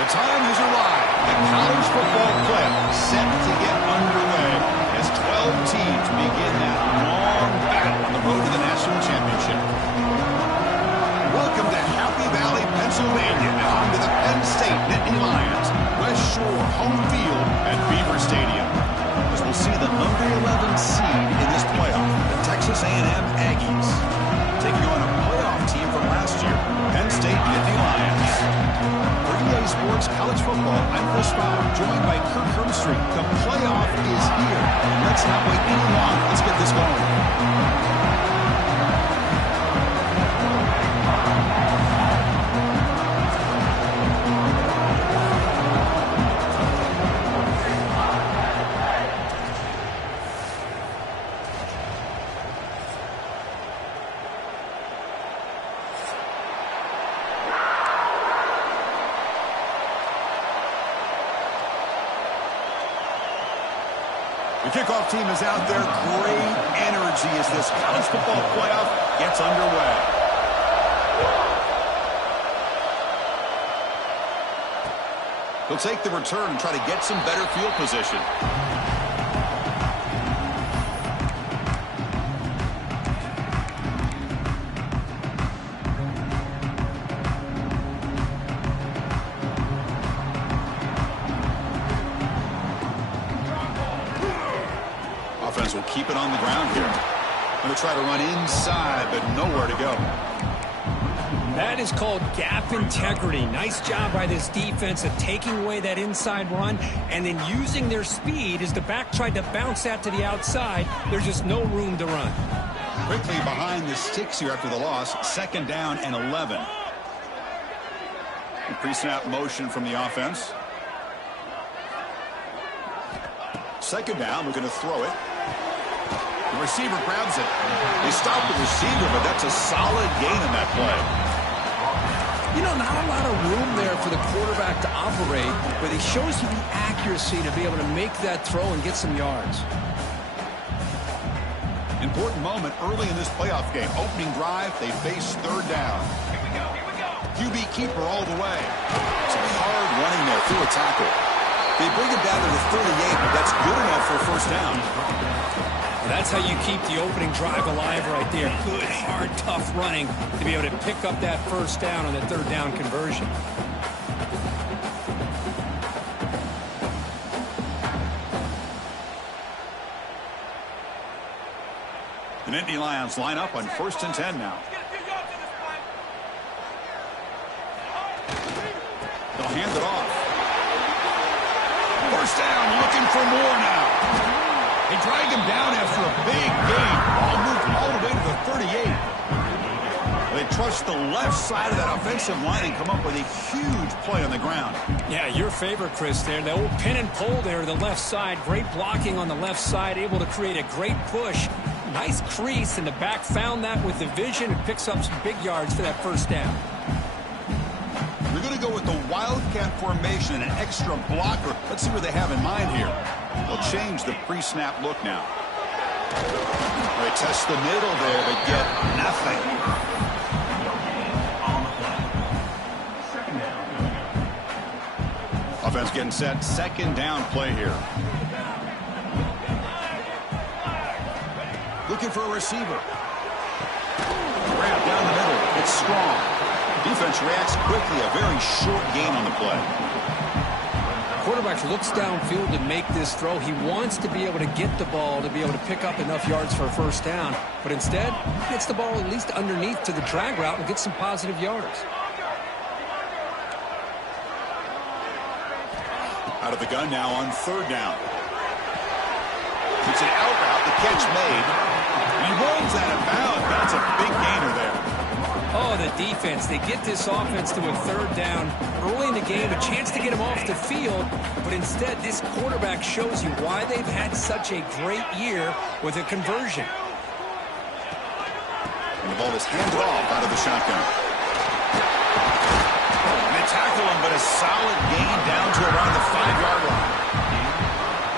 The time has arrived. The college football playoff set to get underway as 12 teams begin that long battle on the road to the national championship. Welcome to Happy Valley, Pennsylvania, and home to the Penn State Nittany Lions, West Shore home field at Beaver Stadium. As we'll see the number 11 seed in this playoff, the Texas A&M Aggies, taking on a playoff team from last year, Penn State Nittany Lions. For EA Sports College Football, I'm Chris Fowler, joined by Kirk Hermstreet. The playoff is here. Let's not wait any longer. Let's get this going. The kickoff team is out there. Great energy as this college football playoff gets underway. He'll take the return and try to get some better field position. Offense will keep it on the ground here. Going to try to run inside, but nowhere to go. That is called gap integrity. Nice job by this defense of taking away that inside run and then using their speed as the back tried to bounce that to the outside. There's just no room to run. Quickly behind the sticks here after the loss. 2nd down and 11. Pre-snap motion from the offense. 2nd down, we're going to throw it. The receiver grabs it. They stop the receiver, but that's a solid gain in that play. You know, not a lot of room there for the quarterback to operate, but he shows you the accuracy to be able to make that throw and get some yards. Important moment early in this playoff game. Opening drive, they face 3rd down. Here we go, here we go. QB keeper all the way. Some hard running there through a tackle. They bring him down to the 38, but that's good enough for a 1st down. That's how you keep the opening drive alive right there. Good, hard, tough running to be able to pick up that 1st down on the 3rd down conversion. The Nittany Lions line up on 1st and 10 now. They'll hand it off. 1st down, looking for more now. They drag him down after a big gain. Ball moved all the way to the 38. They trust the left side of that offensive line and come up with a huge play on the ground. Yeah, your favorite, Chris, there. The old pin and pull there to the left side. Great blocking on the left side, able to create a great push. Nice crease, and the back found that with the vision and picks up some big yards for that 1st down. They're going to go with the Wildcat formation and an extra blocker. Let's see what they have in mind here. They'll change the pre-snap look now. They test the middle there, but get nothing. Offense getting set. 2nd down play here. Looking for a receiver. Grab down the middle. It's strong. Defense reacts quickly. A very short gain on the play. Quarterback looks downfield to make this throw. He wants to be able to get the ball to be able to pick up enough yards for a 1st down. But instead, he gets the ball at least underneath to the drag route and gets some positive yards. Out of the gun now on 3rd down. It's an out route. The catch made. He runs out of bounds. That's a big gainer there. Oh, the defense. They get this offense to a 3rd down early in the game, a chance to get him off the field, but instead this quarterback shows you why they've had such a great year with a conversion. And the ball is handed off out of the shotgun. And they tackle him, but a solid gain down to around the 5-yard line.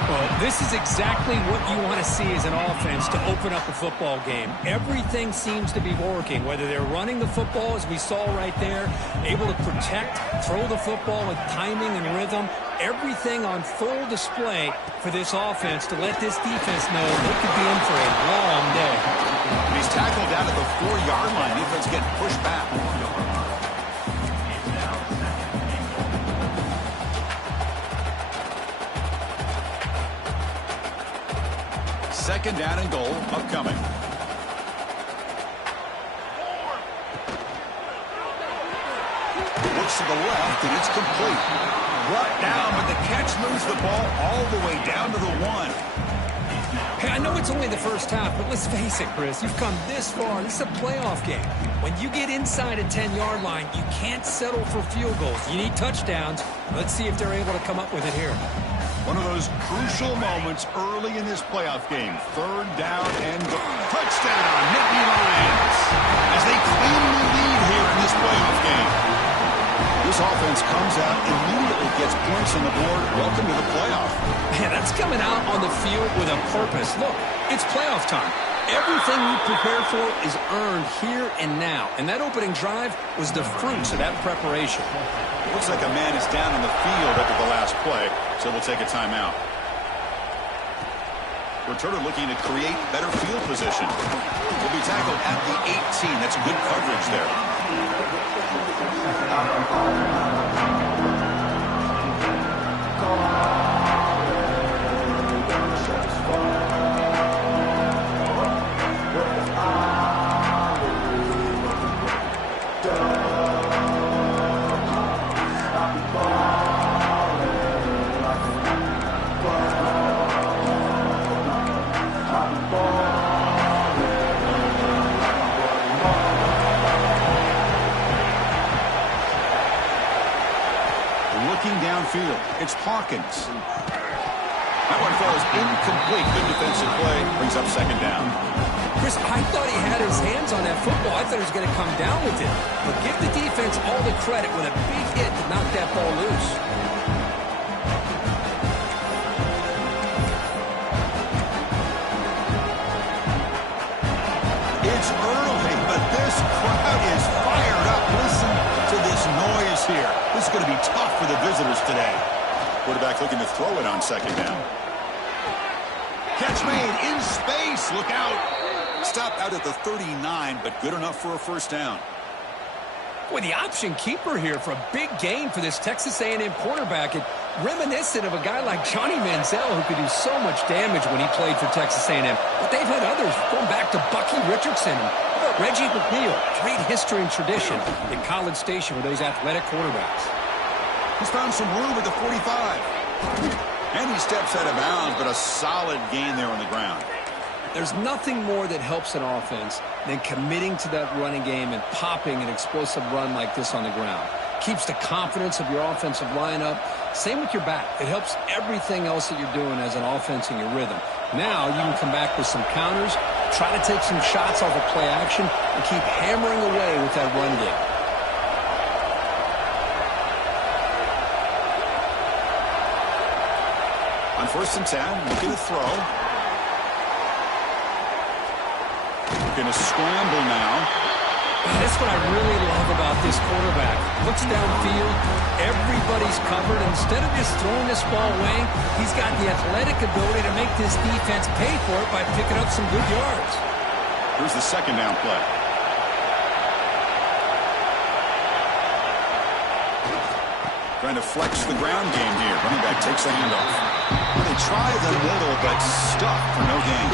Well, This is exactly what you want to see as an offense to open up a football game. Everything seems to be working, whether they're running the football, as we saw right there, able to protect, throw the football with timing and rhythm. Everything on full display for this offense to let this defense know they could be in for a long day. He's tackled down at the 4-yard line. Defense getting pushed back. Second down and goal upcoming. Looks to the left, and it's complete. Brought down, but the catch moves the ball all the way down to the 1. Hey, I know it's only the first half, but let's face it, Chris. You've come this far. This is a playoff game. When you get inside a 10-yard line, you can't settle for field goals. You need touchdowns. Let's see if they're able to come up with it here. One of those crucial moments early in this playoff game. Third down and touchdown, Nittany Lions, as they cleanly lead here in this playoff game. This offense comes out, immediately gets points on the board. Welcome to the playoff. Man, that's coming out on the field with a purpose. Look, it's playoff time. Everything you prepare for is earned here and now. And that opening drive was the fruits of that preparation. It looks like a man is down on the field after the last play, so we'll take a timeout. Returner looking to create better field position. Will be tackled at the 18. That's good coverage there. Downfield, it's Hawkins. That one falls incomplete. Good defensive play. Brings up second down. Chris, I thought he had his hands on that football. I thought he was going to come down with it. But give the defense all the credit with a big hit to knock that ball loose. It's early, but this crowd is fired up. Listen to this noise here. This is going to be tough for the visitors today. Quarterback looking to throw it on second down. Catch made in space. Look out. Stop out at the 39, but good enough for a first down. Boy, the option keeper here for a big gain for this Texas A&M quarterback. And reminiscent of a guy like Johnny Manziel, who could do so much damage when he played for Texas A&M. But they've had others going back to Bucky Richardson and Reggie McNeil. Great history and tradition in College Station with those athletic quarterbacks. He's found some room at the 45. And he steps out of bounds, but a solid gain there on the ground. There's nothing more that helps an offense than committing to that running game and popping an explosive run like this on the ground. Keeps the confidence of your offensive lineup. Same with your back. It helps everything else that you're doing as an offense in your rhythm. Now you can come back with some counters, try to take some shots off of play action, and keep hammering away with that run game. On 1st and 10, looking to throw. Going to scramble now. That's what I really love about this quarterback. Looks downfield, everybody's covered. Instead of just throwing this ball away, he's got the athletic ability to make this defense pay for it by picking up some good yards. Here's the second down play. Trying to flex the ground game here. Running back takes the handoff. Well, they try the middle, but stuck for no gain.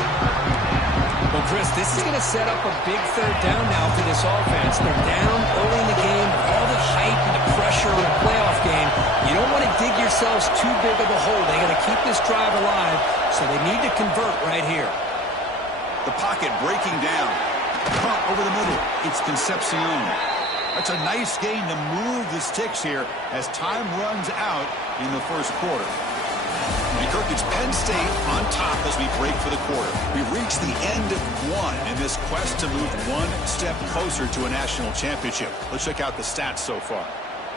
Well, Chris, this is going to set up a big third down now for this offense. They're down early in the game, all the hype and the pressure in a playoff game. You don't want to dig yourselves too big of a hole. They got to keep this drive alive, so they need to convert right here. The pocket breaking down. Pump over the middle. It's Concepcion. That's a nice gain to move the sticks here as time runs out in the first quarter. And Kirk, it's Penn State on top as we break for the quarter. We've reached the end of one in this quest to move one step closer to a national championship. Let's check out the stats so far.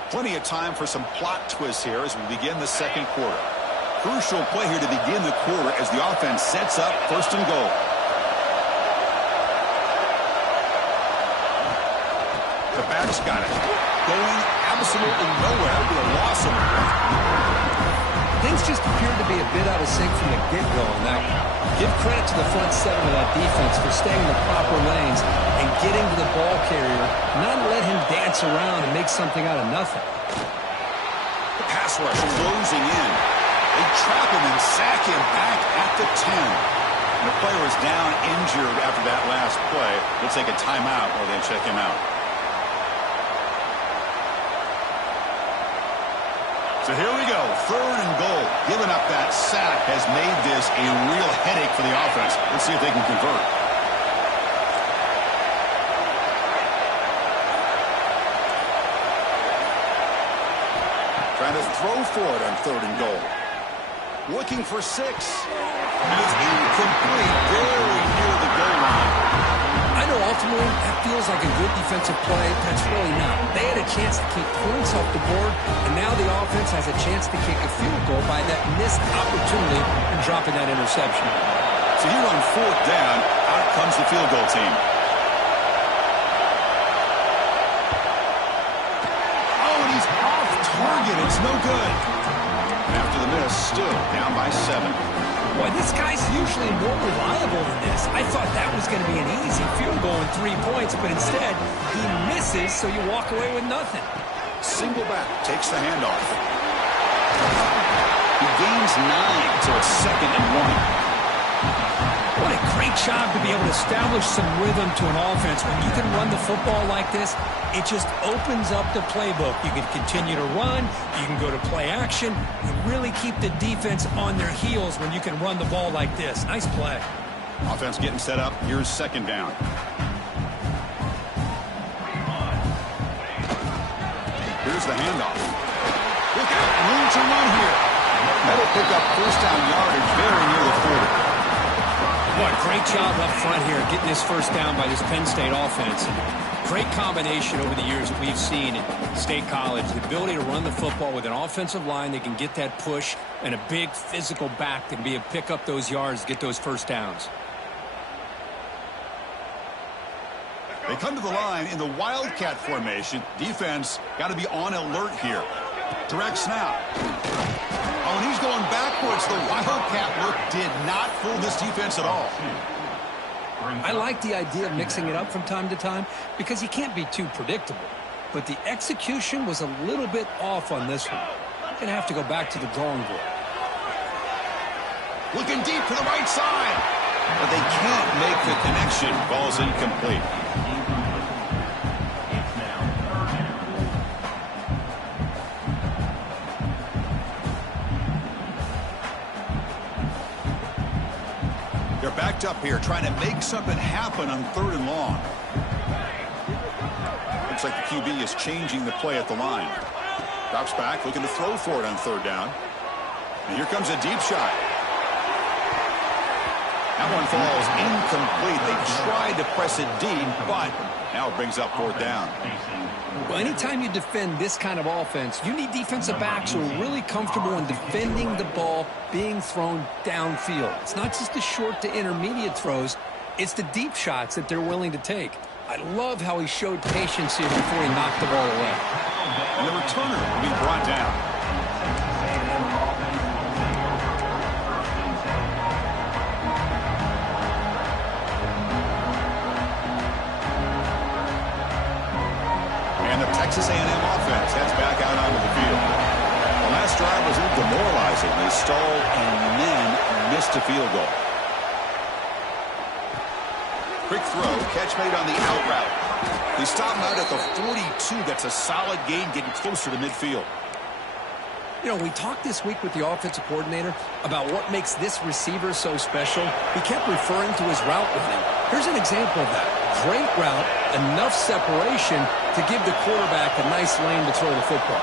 Plenty of time for some plot twists here as we begin the second quarter. Crucial play here to begin the quarter as the offense sets up 1st and goal. The back's got it. Going absolutely nowhere with a loss of it. Things just appeared to be a bit out of sync from the get-go on that one. Give credit to the front seven of that defense for staying in the proper lanes and getting to the ball carrier, not let him dance around and make something out of nothing. The pass rush closing in. They trap him and sack him back at the 10. And the player is down injured after that last play. They'll take a timeout while they check him out. So here we go, 3rd and goal. Giving up that sack has made this a real headache for the offense. Let's see if they can convert. Trying to throw for it on 3rd and goal. Looking for 6. And it's incomplete, very near the goal line. I know ultimately that feels like a good defensive play. That's really not. They had a chance to keep points off the board, and now the offense has a chance to kick a field goal by that missed opportunity and dropping that interception. So here on 4th down, out comes the field goal team. Oh, and he's off target. It's no good. After the miss, still down by 7. Boy, this guy's usually more reliable than this. I thought that was going to be an easy field goal and 3 points, but instead, he misses, so you walk away with nothing. Single back, takes the handoff. He gains 9, so it's 2nd and 1. What a great job to be able to establish some rhythm to an offense. When you can run the football like this, it just opens up the playbook. You can continue to run. You can go to play action. You really keep the defense on their heels when you can run the ball like this. Nice play. Offense getting set up. Here's 2nd down. Here's the handoff. Look out. Room to run here. That'll pick up 1st down yardage very near the 40. What a great job up front here getting this 1st down by this Penn State offense. Great combination over the years that we've seen in State College. The ability to run the football with an offensive line that can get that push and a big physical back that can be able to pick up those yards, get those 1st downs. They come to the line in the Wildcat formation. Defense got to be on alert here. Direct snap. Oh, and he's going backwards. The Wildcat look did not fool this defense at all. I like the idea of mixing it up from time to time because you can't be too predictable. But the execution was a little bit off on this one. Going to have to go back to the drawing board. Looking deep to the right side. But they can't make the connection. Ball's incomplete. They're backed up here, trying to make something happen on 3rd and long. Looks like the QB is changing the play at the line. Drops back, looking to throw for it on 3rd down. And here comes a deep shot. That one falls incomplete. They tried to press it deep, but now it brings up 4th down. Well, anytime you defend this kind of offense, you need defensive backs who are really comfortable in defending the ball being thrown downfield. It's not just the short to intermediate throws. It's the deep shots that they're willing to take. I love how he showed patience here before he knocked the ball away. And the returner will be brought down. And the Texas A&M offense heads back out onto the field. The last drive was a little demoralizing. They stalled and then missed a field goal. Quick throw, catch made on the out route. They stop him out at the 42. That's a solid gain, getting closer to midfield. You know, we talked this week with the offensive coordinator about what makes this receiver so special. He kept referring to his route running. Here's an example of that. Great route, enough separation to give the quarterback a nice lane to throw the football.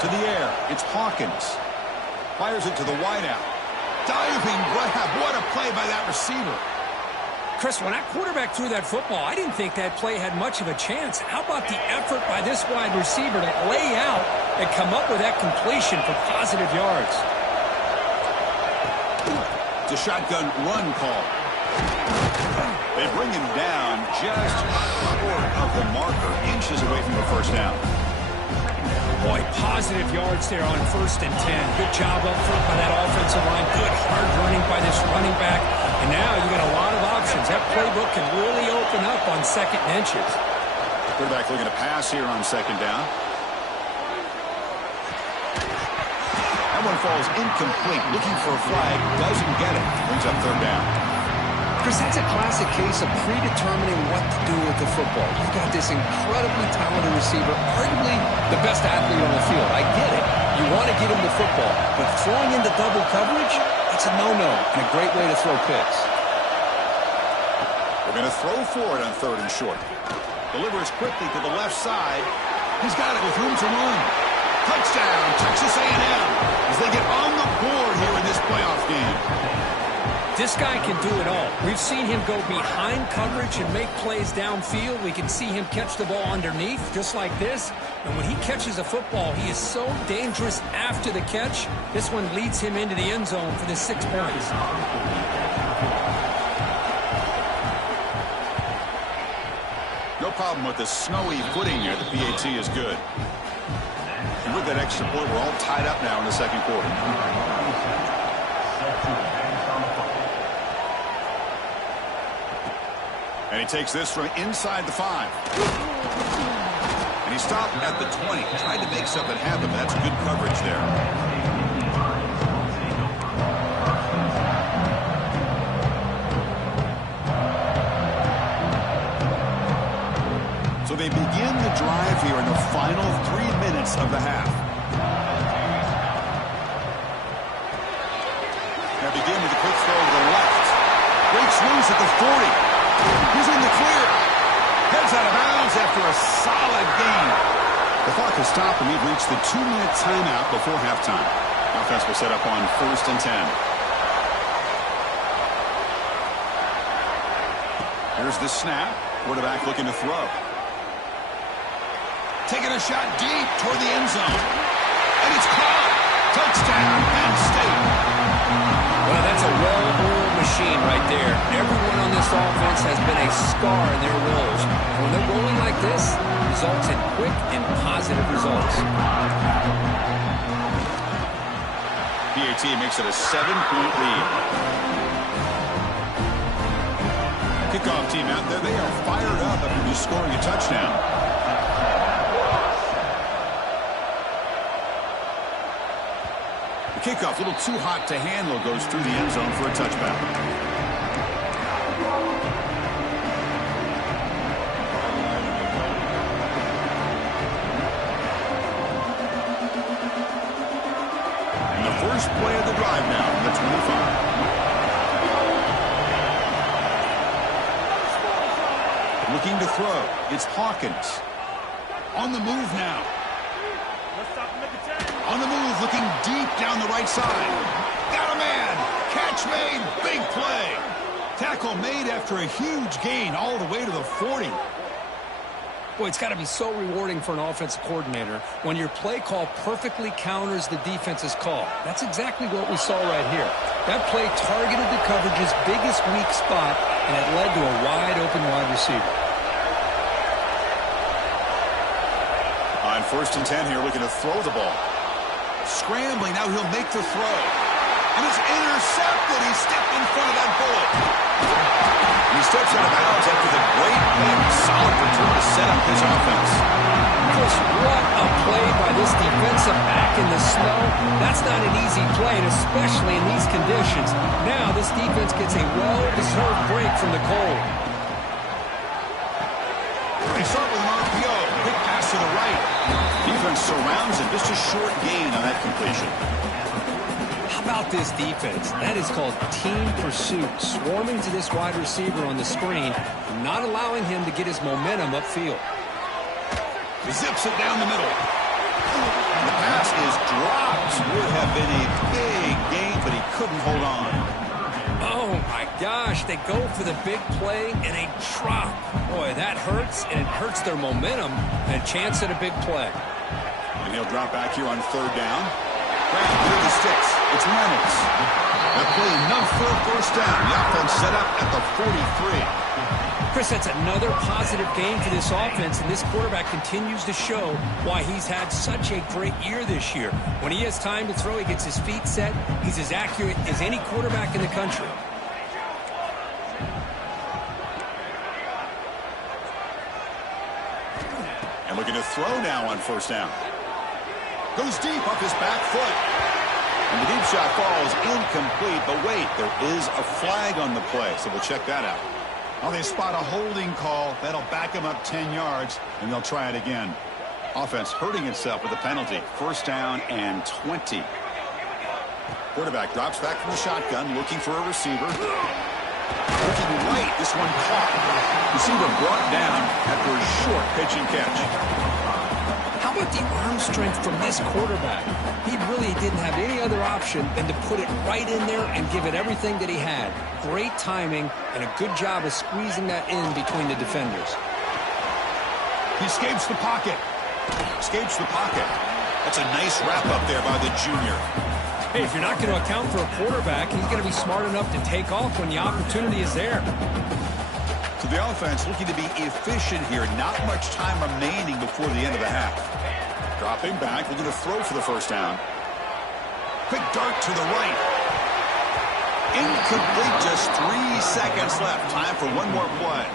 To the air, it's Hawkins. Fires it to the wideout. Diving grab. What a play by that receiver. Chris, when that quarterback threw that football, I didn't think that play had much of a chance. How about the effort by this wide receiver to lay out and come up with that completion for positive yards? It's a shotgun run call. They bring him down just short of the marker, inches away from the first down. Boy, positive yards there on 1st and 10. Good job up front by that offensive line. Good hard running by this running back. And now you got a lot of options. That playbook can really open up on 2nd and inches. Quarterback looking to pass here on 2nd down. That one falls incomplete. Looking for a flag. Doesn't get it. Brings up 3rd down. Chris, that's a classic case of predetermining what to do with the football. You've got this incredibly talented receiver, arguably the best athlete on the field. I get it. You want to get him the football, but throwing into double coverage, that's a no-no and a great way to throw picks. We're going to throw for it on 3rd and short. Delivers quickly to the left side. He's got it with room to run. Touchdown, Texas A&M, as they get on the board here in this playoff game. This guy can do it all. We've seen him go behind coverage and make plays downfield. We can see him catch the ball underneath, just like this. And when he catches a football, he is so dangerous after the catch. This one leads him into the end zone for the 6 points. No problem with the snowy footing here. The PAT is good. And with that extra point, we're all tied up now in the 2nd quarter. And he takes this from inside the 5. And he stopped at the 20. Tried to make something happen, but that's good coverage there. So they begin the drive here in the final 3 minutes of the half. They begin with a quick throw to the left. Breaks loose at the 40. He's in the clear. Heads out of bounds after a solid gain. The clock has stopped, and we've reached the 2-minute timeout before halftime. Offense will set up on 1st and 10. Here's the snap. Quarterback looking to throw. Taking a shot deep toward the end zone. And it's caught. Touchdown, Penn State. Well, that's a well-oiled machine right there. Everyone on this offense has been a star in their roles. And when they're rolling like this, results in quick and positive results. PAT makes it a 7-point lead. Kickoff team out there, they are fired up after just scoring a touchdown. The kickoff, a little too hot to handle, goes through the end zone for a touchback. And the first play of the drive now from the 25. Looking to throw. It's Hawkins. On the move now. On the move, looking deep down the right side. Got a man. Catch made. Big play. Tackle made after a huge gain all the way to the 40. Boy, it's got to be so rewarding for an offensive coordinator when your play call perfectly counters the defense's call. That's exactly what we saw right here. That play targeted the coverage's biggest weak spot, and it led to a wide-open wide receiver. On 1st and 10 here, looking to throw the ball. Scrambling, now he'll make the throw. And it's intercepted. He stepped in front of that bullet. And he steps out of bounds after the great pick. Solid return to set up his offense. Chris, what a play by this defensive back in the snow. That's not an easy play, and especially in these conditions. Now this defense gets a well-deserved break from the cold. They start with an RPO. Quick pass to the right. Defense surrounds it. Just a short gain on that completion. How about this defense? That is called team pursuit. Swarming to this wide receiver on the screen, not allowing him to get his momentum upfield. Zips it down the middle. The pass is dropped. Would have been a big gain, but he couldn't hold on. Oh, my gosh, they go for the big play and they drop. Boy, that hurts, and it hurts their momentum and a chance at a big play. And he'll drop back here on third down. Grab near the sticks. It's Reynolds. That play enough for a first down. The offense set up at the 43. Chris, that's another positive game for this offense, and this quarterback continues to show why he's had such a great year this year. When he has time to throw, he gets his feet set. He's as accurate as any quarterback in the country. And looking to throw now on first down. Goes deep off his back foot. And the deep shot falls incomplete. But wait, there is a flag on the play, so we'll check that out. Well, they spot a holding call. That'll back him up 10 yards, and they'll try it again. Offense hurting itself with a penalty. First down and 20. Quarterback drops back from the shotgun, looking for a receiver. Looking right, this one caught. Receiver brought down after a short pitch and catch. How about the arm strength from this quarterback? He really didn't have any other option than to put it right in there and give it everything that he had. Great timing and a good job of squeezing that in between the defenders. He escapes the pocket. Escapes the pocket. That's a nice wrap up there by the junior. Hey, if you're not going to account for a quarterback, he's going to be smart enough to take off when the opportunity is there. So the offense looking to be efficient here. Not much time remaining before the end of the half. Dropping back, looking to throw for the first down. Quick dart to the right. Incomplete, just 3 seconds left. Time for one more play.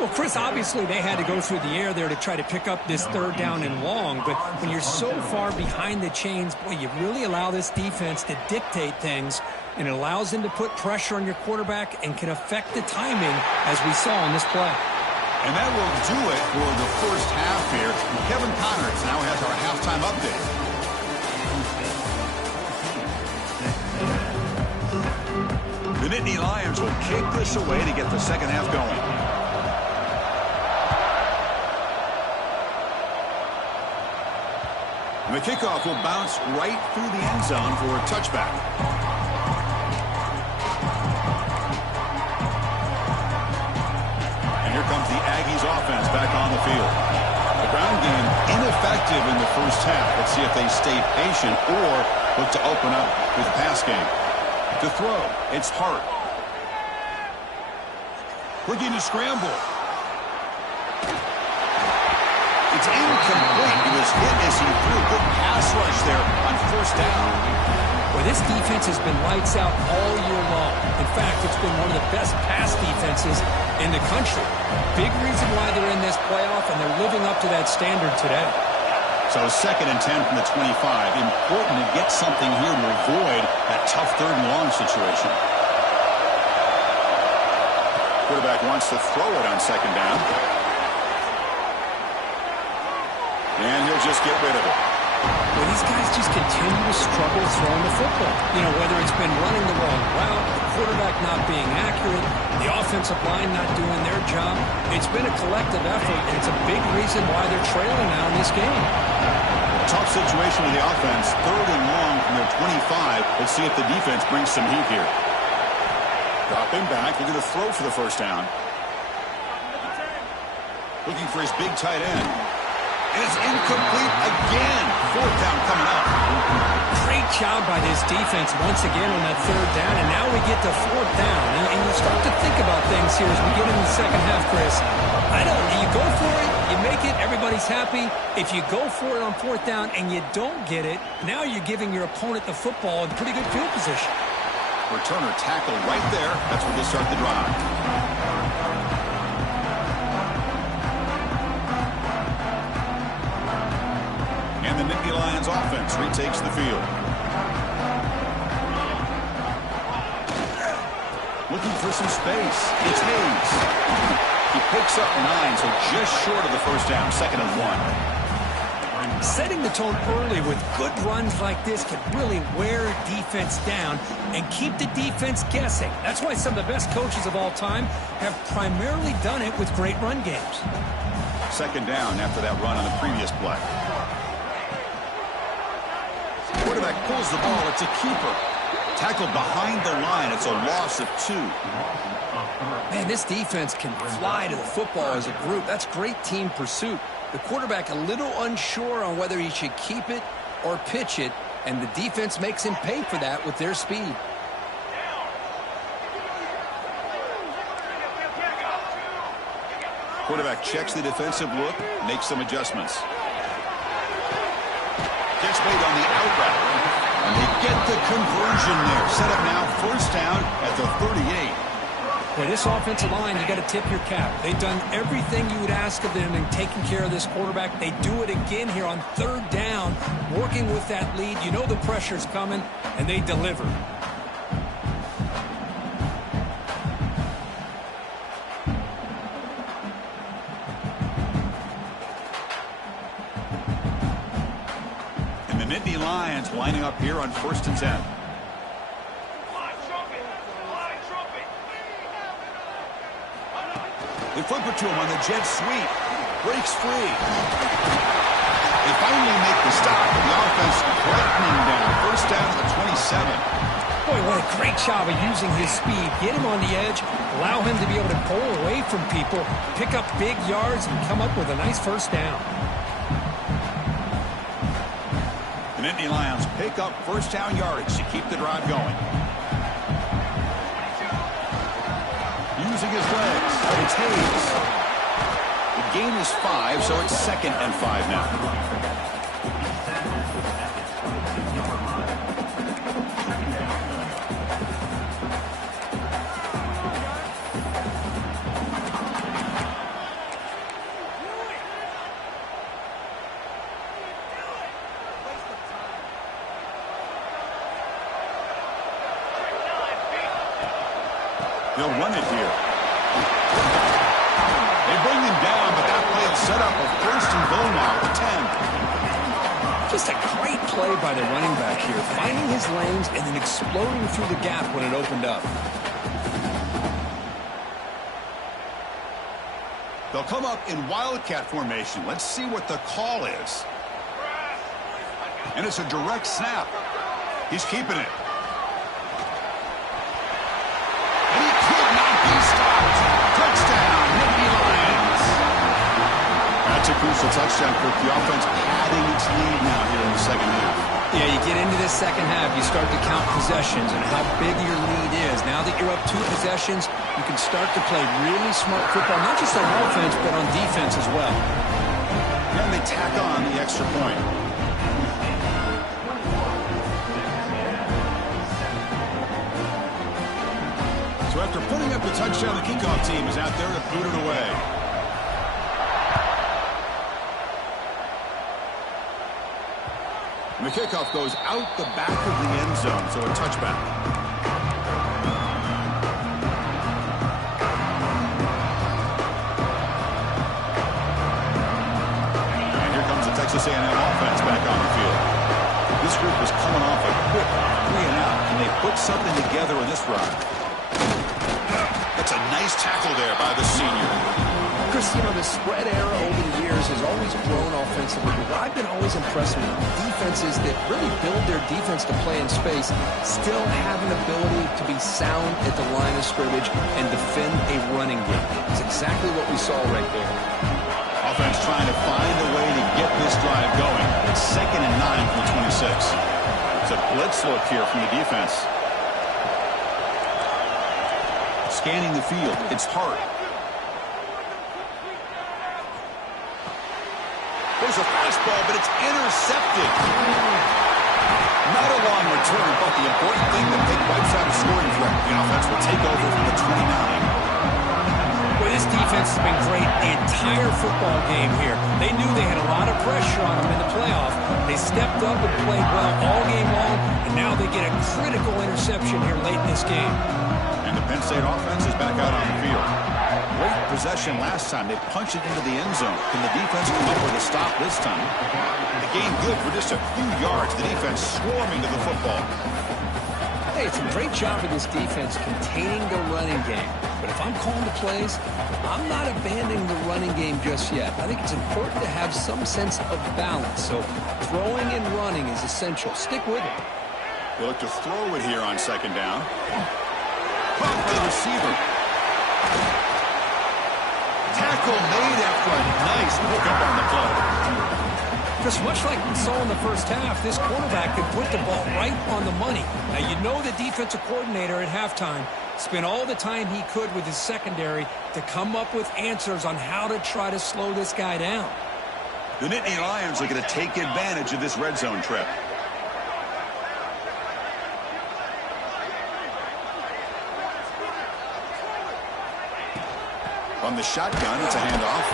Well, Chris, obviously they had to go through the air there to try to pick up this third down and long, but when you're so far behind the chains, boy, you really allow this defense to dictate things, and it allows them to put pressure on your quarterback and can affect the timing, as we saw on this play. And that will do it for the first half here. Kevin Connors now has our halftime update. The Nittany Lions will kick this away to get the second half going. And the kickoff will bounce right through the end zone for a touchback. And here comes the Aggies offense back on the field. The ground game ineffective in the first half. Let's see if they stay patient or look to open up with a pass game. To throw, it's Hart. Looking to scramble. It's incomplete. He was hit as he threw. Good pass rush there on first down. Well, this defense has been lights out all year long. In fact, it's been one of the best pass defenses in the country. Big reason why they're in this playoff, and they're living up to that standard today. So 2nd and 10 from the 25. Important to get something here to avoid that tough third and long situation. Quarterback wants to throw it on second down. And he'll just get rid of it. Well, these guys just continue to struggle throwing the football. You know, whether it's been running the wrong route, the quarterback not being accurate, the offensive line not doing their job. It's been a collective effort, and it's a big reason why they're trailing now in this game. Tough situation with the offense. 3rd and long from their 25. Let's see if the defense brings some heat here. Dropping back. Looking to throw for the first down. Looking for his big tight end. And it's incomplete again. 4th down coming up. Great job by this defense once again on that 3rd down, and now we get to 4th down. And you start to think about things here as we get into the second half, Chris. You go for it, you make it, everybody's happy. If you go for it on 4th down and you don't get it, now you're giving your opponent the football in pretty good field position. Returner tackle right there. That's where they start the drive. And the Nittany Lions offense retakes the field. Looking for some space. It's Hayes. He picks up 9, so just short of the first down. 2nd and 1. Setting the tone early with good runs like this can really wear a defense down and keep the defense guessing. That's why some of the best coaches of all time have primarily done it with great run games. 2nd down after that run on the previous play. Quarterback pulls the ball. It's a keeper. Tackled behind the line. It's a loss of 2. Man, this defense can fly to the football as a group. That's great team pursuit. The quarterback a little unsure on whether he should keep it or pitch it, and the defense makes him pay for that with their speed. Quarterback checks the defensive look, makes some adjustments. Gets made on the out route. And they get the conversion there. Set up now, first down at the 38. Boy, this offensive line, you got to tip your cap. They've done everything you would ask of them in taking care of this quarterback. They do it again here on 3rd down, working with that lead. You know the pressure's coming, and they deliver. And the Nittany Lions lining up here on 1st and 10. They flip it to him on the jet sweep. Breaks free. They finally make the stop. The offense threatening down. First down to the 27. Boy, what a great job of using his speed. Get him on the edge, allow him to be able to pull away from people, pick up big yards, and come up with a nice first down. The Nittany Lions pick up first down yardage to keep the drive going. Using his legs. It's Hayes. The gain is 5, so it's 2nd and 5 now. They'll run it here. They bring him down, but that play will set up a 1st and goal now at 10. Just a great play by the running back here, finding his lanes and then exploding through the gap when it opened up. They'll come up in wildcat formation. Let's see what the call is. And it's a direct snap. He's keeping it. Touchdown, Nittany Lions. That's a crucial touchdown, Kirk. The offense padding its lead now here in the second half. Yeah, you get into this second half, you start to count possessions and how big your lead is. Now that you're up 2 possessions, you can start to play really smart football, not just on offense, but on defense as well. And they tack on the extra point. So after putting up the touchdown, the kickoff team is out there to boot it away. And the kickoff goes out the back of the end zone, so a touchback. And here comes the Texas A&M offense back on the field. This group is coming off a quick 3 and out. Can they put something together in this drive? That's a nice tackle there by the senior. Chris, you know, the spread era over the years has always grown offensively, but I've been always impressed with defenses that really build their defense to play in space, still have an ability to be sound at the line of scrimmage and defend a running game. It's exactly what we saw right there. Offense trying to find a way to get this drive going. It's 2nd and 9 from the 26. It's a blitz look here from the defense. Scanning the field. It's Hart. There's a fastball, but it's intercepted. Not a long return, but the important thing that they wipes out a scoring threat. The offense will take over from the 29. Boy, this defense has been great the entire football game here. They knew they had a lot of pressure on them in the playoff. They stepped up and played well all game long, and now they get a critical interception here late in this game. And the Penn State offense is back out on the field. Great possession last time. They punched it into the end zone. Can the defense come up with a stop this time? The game good for just a few yards. The defense swarming to the football. Hey, it's a great job of this defense containing the running game. But if I'm calling the plays, I'm not abandoning the running game just yet. I think it's important to have some sense of balance. So throwing and running is essential. Stick with it. They look to throw it here on second down. Caught by the receiver. Tackle made after a nice pickup on the play. Just much like we saw in the first half, this quarterback could put the ball right on the money. Now, you know the defensive coordinator at halftime spent all the time he could with his secondary to come up with answers on how to try to slow this guy down. The Nittany Lions are going to take advantage of this red zone trip. From the shotgun, it's a handoff.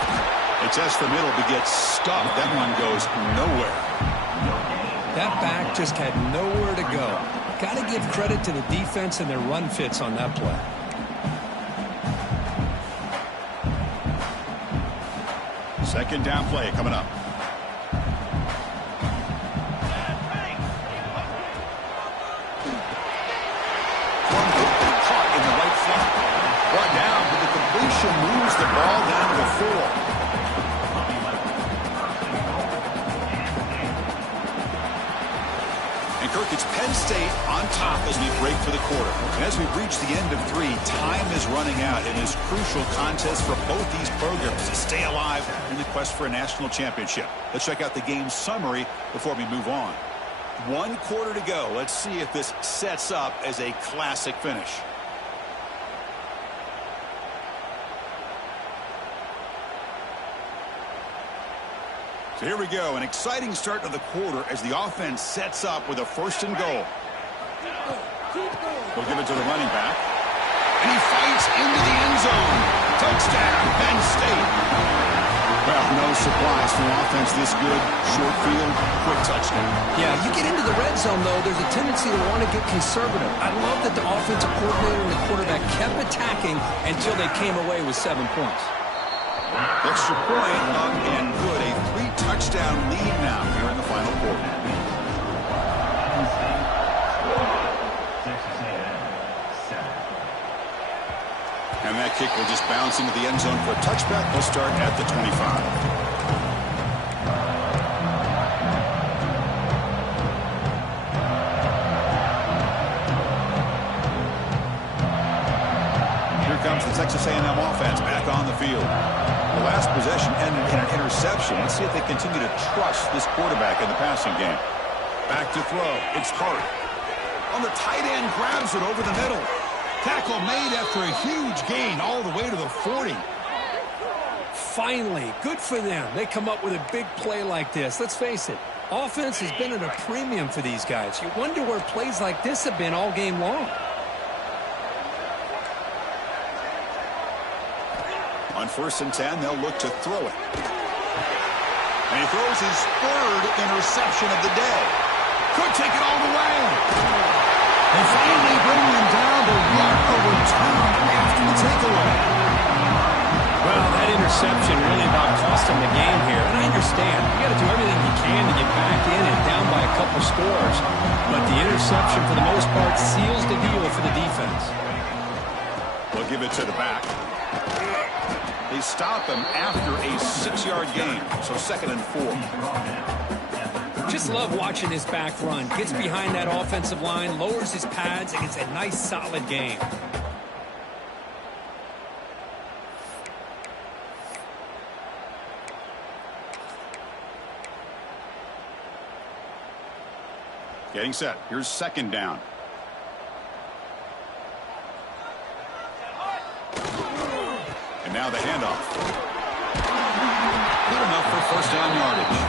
They test the middle, but gets stuffed. That one goes nowhere. That back just had nowhere to go. Got to give credit to the defense and their run fits on that play. Second down play coming up. Caught in the right flank. Brought down, but the completion moves the ball down to the 4. Kirk, it's Penn State on top as we break for the quarter. And as we reach the end of 3, time is running out in this crucial contest for both these programs to stay alive in the quest for a national championship. Let's check out the game summary before we move on. 1 quarter to go. Let's see if this sets up as a classic finish. So here we go, an exciting start to the quarter as the offense sets up with a 1st and goal. They'll give it to the running back. And he fights into the end zone. Touchdown, Penn State. Well, no surprise for an offense this good. Short field, quick touchdown. Yeah, you get into the red zone, though, there's a tendency to want to get conservative. I love that the offensive coordinator and the quarterback kept attacking until they came away with 7 points. Extra point up and good. A 3-touchdown lead now here in the final quarter. And that kick will just bounce into the end zone for a touchback. They'll start at the 25. Here comes the Texas A&M offense back on the field. The last possession ended in an interception. Let's see if they continue to trust this quarterback in the passing game. Back to throw. It's Hart. On the tight end, grabs it over the middle. Tackle made after a huge gain all the way to the 40. Finally, good for them. They come up with a big play like this. Let's face it, offense has been at a premium for these guys. You wonder where plays like this have been all game long. On 1st and 10, they'll look to throw it. And he throws his 3rd interception of the day. Could take it all the way. They finally bring him down, but what a return after the takeaway. Well, that interception really about cost him the game here. And I understand. You got to do everything you can to get back in and down by a couple scores. But the interception, for the most part, seals the deal for the defense. They'll give it to the back. They stop him after a 6-yard gain, so 2nd and 4. Just love watching his back run. Gets behind that offensive line, lowers his pads, and gets a nice, solid gain. Getting set. Here's 2nd down. And now the handoff. Good enough for 1st down yardage.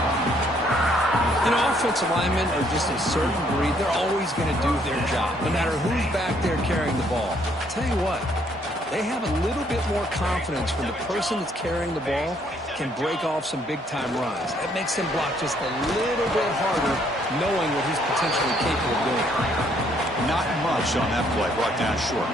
You know, offensive linemen are just a certain breed. They're always going to do their job, no matter who's back there carrying the ball. I'll tell you what, they have a little bit more confidence when the person that's carrying the ball can break off some big-time runs. That makes him block just a little bit harder, knowing what he's potentially capable of doing. Not much on that play, brought down short.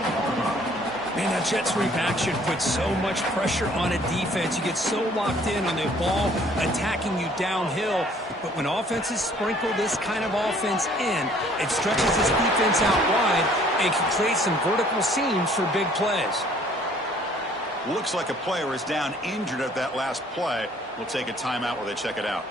Man, that jet sweep action puts so much pressure on a defense. You get so locked in on the ball attacking you downhill. But when offenses sprinkle this kind of offense in, it stretches this defense out wide and can create some vertical seams for big plays. Looks like a player is down injured at that last play. We'll take a timeout while they check it out.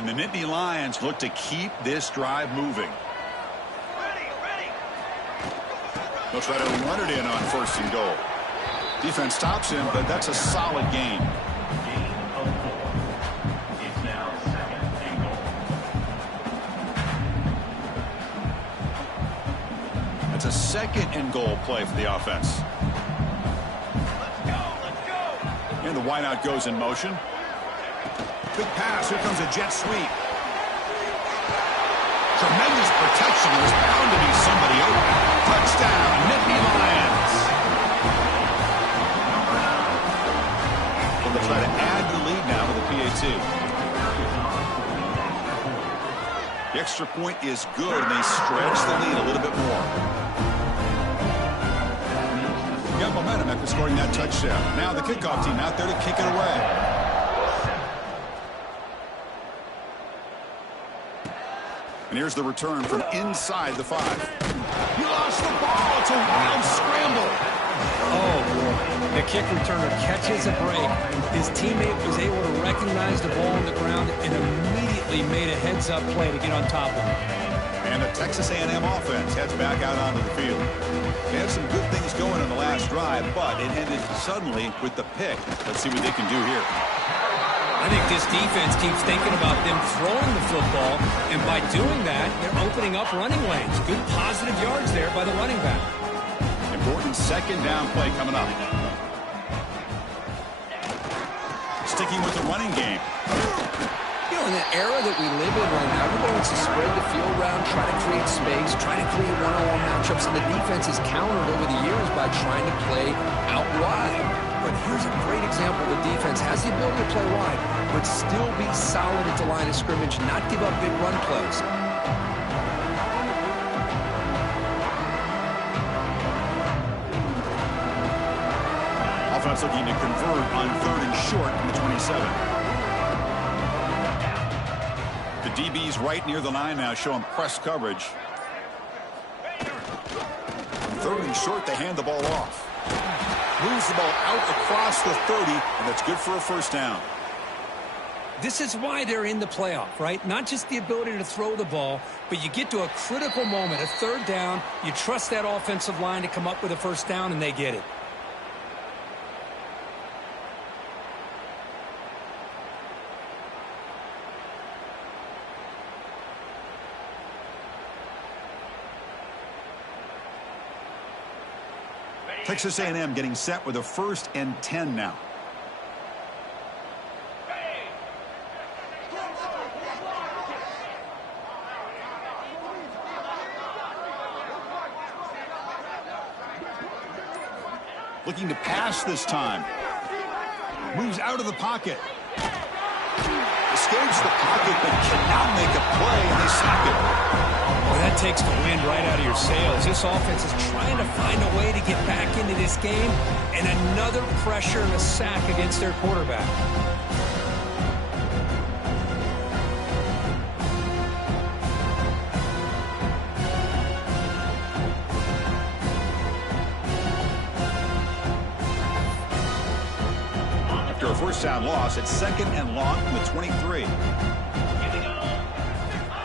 And the Nittany Lions look to keep this drive moving. They'll try to run it in on 1st and goal. Defense stops him, but that's a solid gain. It's now 2nd and goal. It's a 2nd and goal play for the offense. Let's go. And the wideout goes in motion. Big pass. Here comes a jet sweep. Tremendous protection. There's bound to be somebody open. Touchdown, Nittany Lions. They'll try to add to the lead now with a PAT. The extra point is good, and they stretch the lead a little bit more. Got momentum after scoring that touchdown. Now the kickoff team out there to kick it away. And here's the return from inside the 5. He lost the ball. It's a wild scramble. Oh, boy. The kick returner catches a break. His teammate was able to recognize the ball on the ground and immediately made a heads-up play to get on top of it. And the Texas A&M offense heads back out onto the field. They had some good things going on the last drive, but it ended suddenly with the pick. Let's see what they can do here. I think this defense keeps thinking about them throwing the football, and by doing that, they're opening up running lanes. Good positive yards there by the running back. Important 2nd down play coming up. Sticking with the running game. You know, in the era that we live in right now, everybody wants to spread the field around, try to create space, try to create one-on-one matchups, and the defense has countered over the years by trying to play out wide. But here's a great example. The defense has the ability to play wide, but still be solid at the line of scrimmage, not give up big run plays. Offense looking to convert on 3rd and short from the 27. The DB's right near the line now, showing press coverage. 3rd and short, they hand the ball off. Moves the ball out across the 30, and that's good for a 1st down. This is why they're in the playoff, right? Not just the ability to throw the ball, but you get to a critical moment, a 3rd down, you trust that offensive line to come up with a 1st down, and they get it. Texas A&M getting set with a 1st and 10 now. Looking to pass this time. Moves out of the pocket. Escapes the pocket, but cannot make a play, and they sack it. Well, that takes the wind right out of your sails. This offense is trying to find a way to get back into this game, and another pressure and a sack against their quarterback. After a 1st down loss, it's 2nd and long from the 23.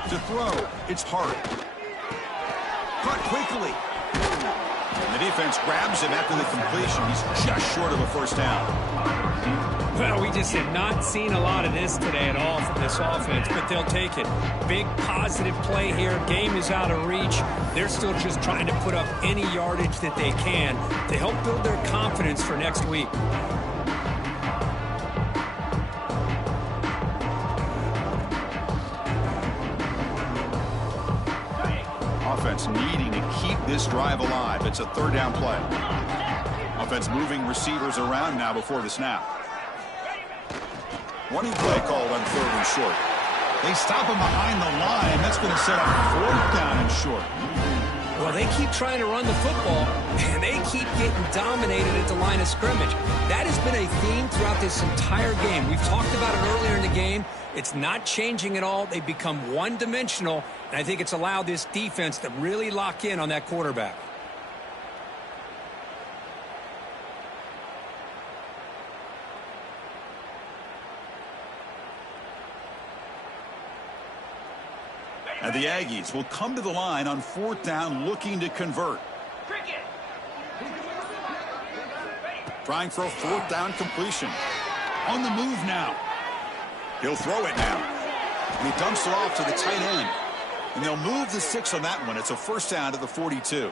To throw, it's Hart. Caught quickly. And the defense grabs him after the completion. He's just short of a 1st down. Well, we just have not seen a lot of this today at all from this offense, but they'll take it. Big positive play here. Game is out of reach. They're still just trying to put up any yardage that they can to help build their confidence for next week. Offense needing to keep this drive alive. It's a 3rd down play. Offense moving receivers around now before the snap. Running play called on 3rd and short. They stop him behind the line. That's going to set up 4th down and short. Well, they keep trying to run the football, and they keep getting dominated at the line of scrimmage. That has been a theme throughout this entire game. We've talked about it earlier in the game. It's not changing at all. They've become one-dimensional, and I think it's allowed this defense to really lock in on that quarterback. And the Aggies will come to the line on 4th down looking to convert. Trying for a 4th down completion. On the move now. He'll throw it now. And he dumps it off to the tight end. And they'll move the 6 on that one. It's a 1st down to the 42.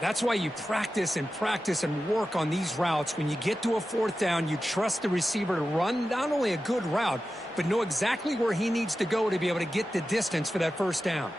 That's why you practice and work on these routes. When you get to a 4th down, you trust the receiver to run not only a good route, but know exactly where he needs to go to be able to get the distance for that 1st down.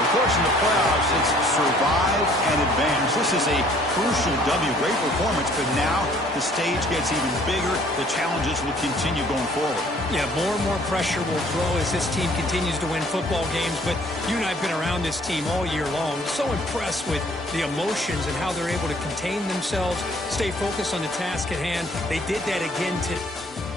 Of course, in the playoffs, it's survive and advance. This is a crucial W. Great performance, but now the stage gets even bigger. The challenges will continue going forward. Yeah, more and more pressure will grow as this team continues to win football games. But you and I have been around this team all year long. So impressed with the emotions and how they're able to contain themselves, stay focused on the task at hand. They did that again today.